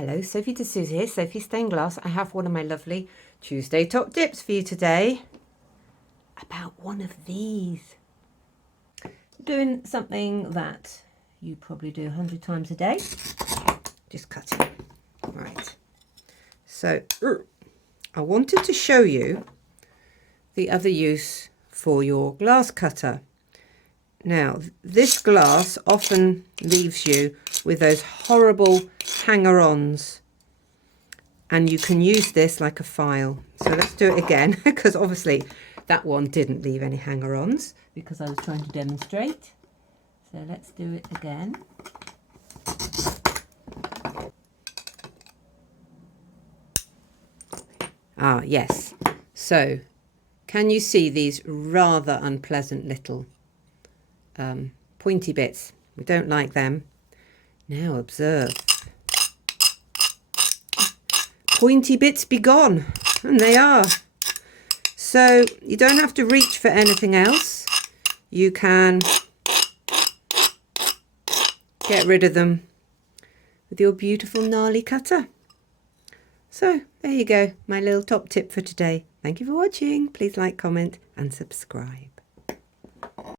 Hello, Sophie to Susie here, Sophie Stained Glass. I have one of my lovely Tuesday top tips for you today about one of these. Doing something that you probably do 100 times a day. Just cutting. Right. So I wanted to show you the other use for your glass cutter. Now, this glass often leaves you with those horrible hanger-ons, and you can use this like a file. So let's do it again, because obviously that one didn't leave any hanger-ons because I was trying to demonstrate. So let's do it again. Ah, yes. So can you see these rather unpleasant little pointy bits? We don't like them. Now observe. Pointy bits be gone, and they are. So you don't have to reach for anything else. You can get rid of them with your beautiful gnarly cutter. So there you go, my little top tip for today. Thank you for watching. Please like, comment and subscribe.